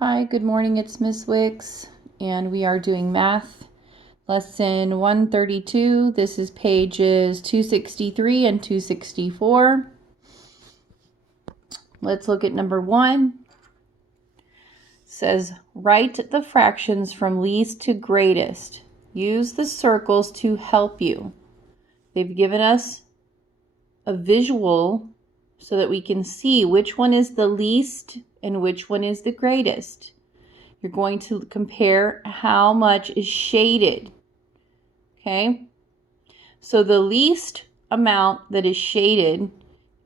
Hi, good morning. It's Miss Wicks, and we are doing math lesson 132. This is pages 263 and 264. Let's look at number 1. It says, write the fractions from least to greatest. Use the circles to help you. They've given us a visual so that we can see which one is the least and which one is the greatest. You're going to compare how much is shaded. Okay? So the least amount that is shaded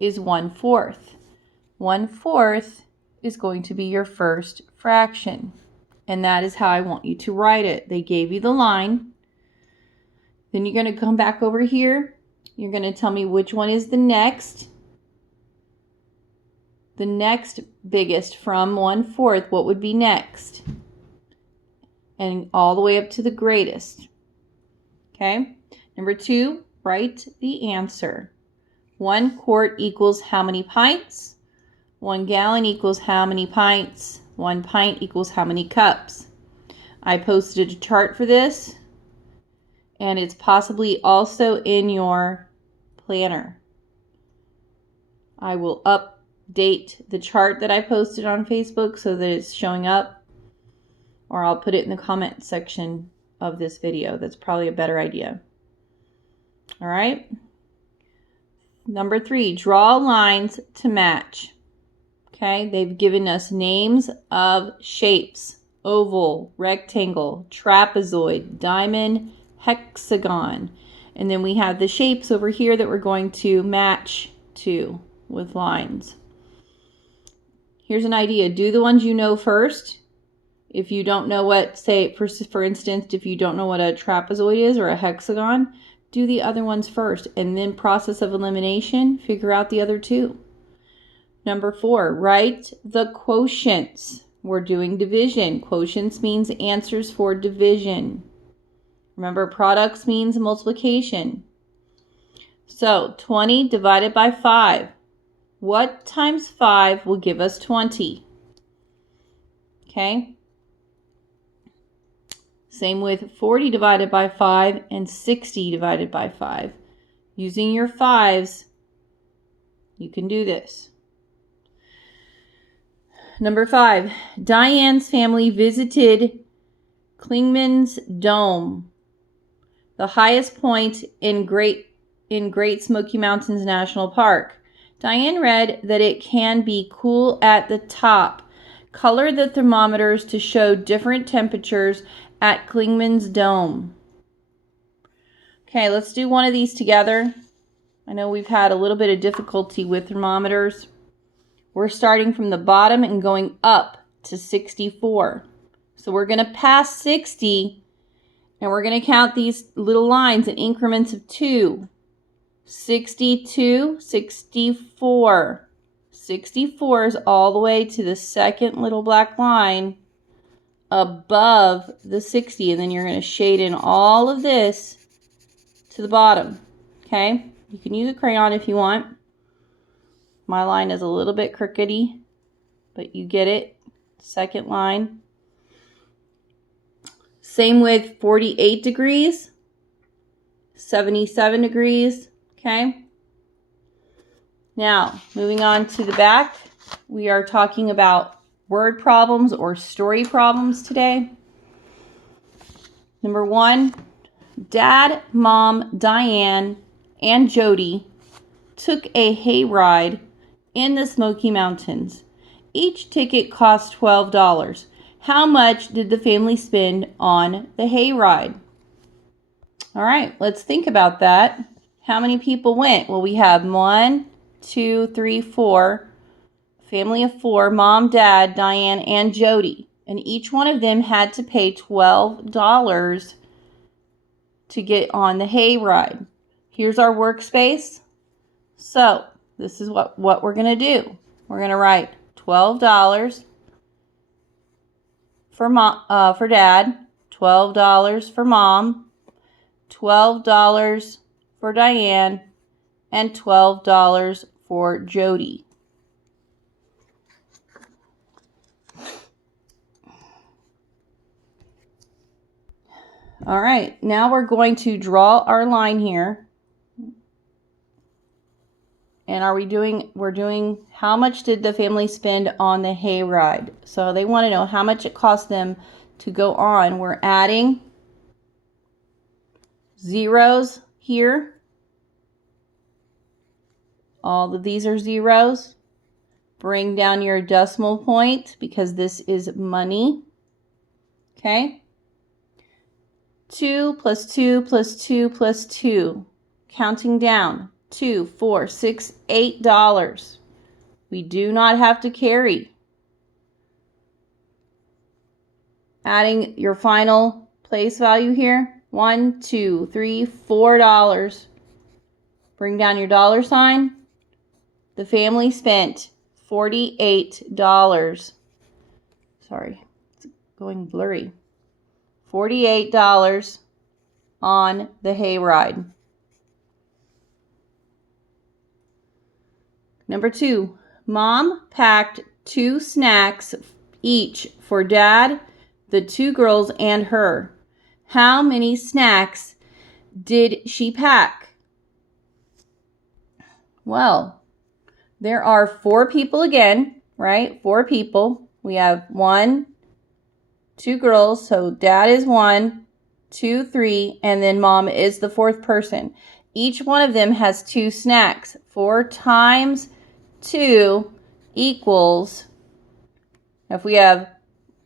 is 1/4. 1/4 is going to be your first fraction. And that is how I want you to write it. They gave you the line. Then you're going to come back over here. You're going to tell me which one is the next. The next biggest from 1/4, what would be next? And all the way up to the greatest. Okay? Number 2, write the answer. 1 quart equals how many pints? 1 gallon equals how many pints? 1 pint equals how many cups? I posted a chart for this, and it's possibly also in your planner. I will update the chart that I posted on Facebook so that it's showing up, or I'll put it in the comment section of this video. That's probably a better idea. All right. Number 3, draw lines to match. Okay, they've given us names of shapes: oval, rectangle, trapezoid, diamond, hexagon. And then we have the shapes over here that we're going to match to with lines. Here's an idea. Do the ones you know first. If you don't know what, say, for instance, if you don't know what a trapezoid is or a hexagon, do the other ones first, and then process of elimination, figure out the other two. Number 4, write the quotients. We're doing division. Quotients means answers for division. Remember, products means multiplication. So 20 divided by 5. What times 5 will give us 20? Okay. Same with 40 divided by 5 and 60 divided by 5. Using your 5s, you can do this. Number 5, Diane's family visited Clingman's Dome, the highest point in Great Smoky Mountains National Park. Diane read that it can be cool at the top. Color the thermometers to show different temperatures at Clingman's Dome. Okay, let's do one of these together. I know we've had a little bit of difficulty with thermometers. We're starting from the bottom and going up to 64. So we're going to pass 60, and we're going to count these little lines in increments of 2. 62, 64. 64 is all the way to the second little black line above the 60, and then you're going to shade in all of this to the bottom. Okay? You can use a crayon if you want. My line is a little bit crookedy, but you get it. Second line. Same with 48 degrees, 77 degrees, okay? Now, moving on to the back, we are talking about word problems or story problems today. Number 1, Dad, Mom, Diane, and Jody took a hayride in the Smoky Mountains. Each ticket cost $12. How much did the family spend on the hayride? All right, let's think about that. How many people went? Well, we have 1, 2, 3, 4. Family of 4, Mom, Dad, Diane, and Jody. And each one of them had to pay $12 to get on the hayride. Here's our workspace. So this is what we're going to do. We're going to write $12 for Dad, $12 for Mom, $12 for Diane, and $12 for Jody. All right, now we're going to draw our line here. And we're doing how much did the family spend on the hayride? So they want to know how much it cost them to go on. We're adding zeros here. All of these are zeros. Bring down your decimal point because this is money. Okay? 2 plus 2 plus 2 plus 2. Counting down. $2, $4, $6, $8. We do not have to carry. Adding your final place value here. $1, $2, $3, $4. Bring down your dollar sign. The family spent $48. Sorry, it's going blurry. $48 on the hayride. Number 2, Mom packed 2 snacks each for Dad, the 2 girls, and her. How many snacks did she pack? Well, there are 4 people again, right? 4 people. We have 1, 2 girls, so Dad is 1, 2, 3, and then Mom is the 4th person. Each one of them has 2 snacks. 4 times 2 equals, if we have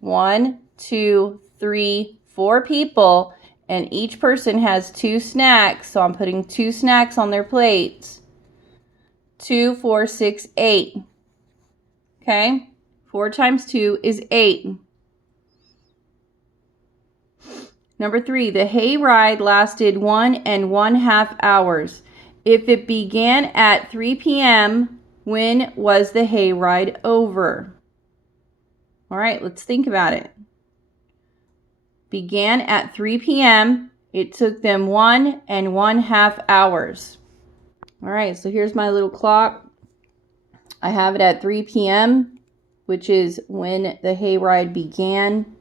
1, 2, 3, 4 people, and each person has 2 snacks, so I'm putting 2 snacks on their plates. 2, 4, 6, 8. Okay? 4 times 2 is 8. Number 3, the hayride lasted 1 1/2 hours. If it began at 3 p.m., when was the hayride over? All right, let's think about it. Began at 3 p.m. It took them 1 1/2 hours. All right, so here's my little clock. I have it at 3 p.m., which is when the hayride began.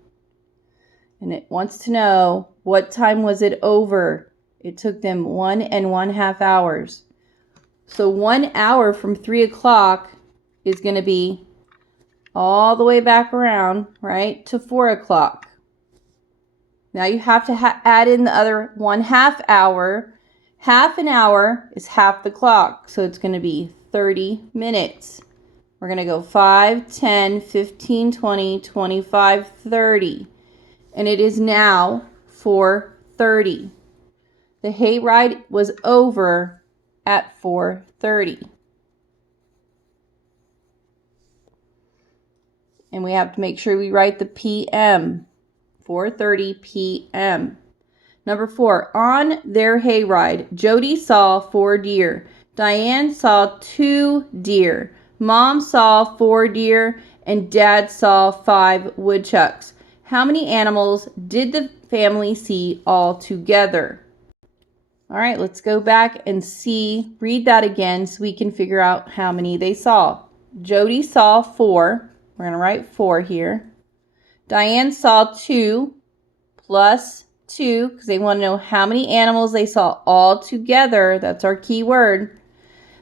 And it wants to know what time was it over. It took them 1 1/2 hours. So 1 hour from 3 o'clock is going to be all the way back around, right, to 4 o'clock. Now you have to add in the other 1/2 hour. Half an hour is half the clock, so it's going to be 30 minutes. We're going to go 5, 10, 15, 20, 25, 30. And it is now 4:30. The hayride was over at 4:30. And we have to make sure we write the PM. 4:30 p.m. Number 4, on their hayride, Jody saw 4 deer. Diane saw 2 deer. Mom saw 4 deer, and Dad saw 5 woodchucks. How many animals did the family see all together? All right, let's go back and read that again so we can figure out how many they saw. Jody saw 4. We're going to write 4 here. Diane saw 2 plus 2 because they want to know how many animals they saw all together. That's our key word.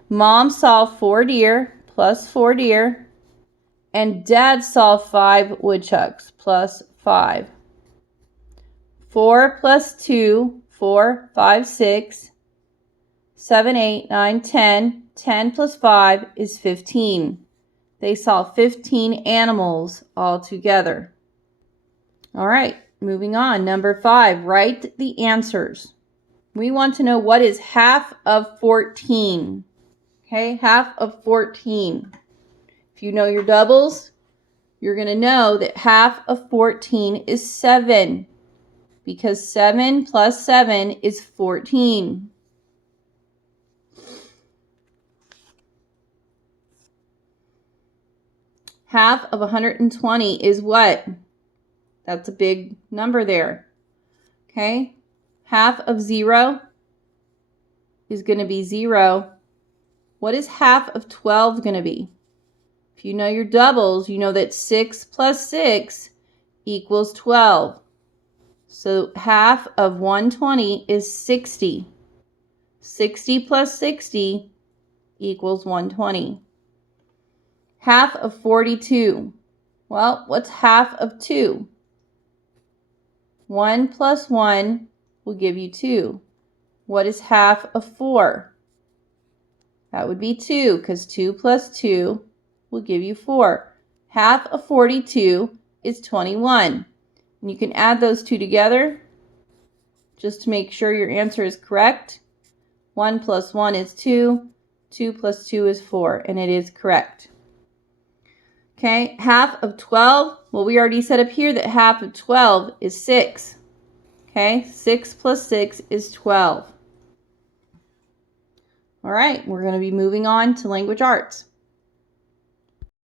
Mom saw 4 deer plus 4 deer. And Dad saw 5 woodchucks plus 5. 4 plus 2, 4, 5, 6, 7, 8, 9, 10. 10 plus 5 is 15. They saw 15 animals all together. All right, moving on. Number 5, write the answers. We want to know what is half of 14. Okay, half of 14. If you know your doubles, you're going to know that half of 14 is 7 because 7 plus 7 is 14. Half of 120 is what? That's a big number there. Okay? Half of 0 is going to be 0. What is half of 12 going to be? If you know your doubles, you know that 6 plus 6 equals 12. So half of 120 is 60. 60 plus 60 equals 120. Half of 42. Well, what's half of 2? 1 plus 1 will give you 2. What is half of 4? That would be 2, because 2 plus 2 will give you 4. Half of 42 is 21. And you can add those two together just to make sure your answer is correct. 1 plus 1 is 2. 2 plus 2 is 4, and it is correct. Okay, half of 12. Well, we already said up here that half of 12 is 6. Okay, 6 plus 6 is 12. All right, we're going to be moving on to language arts.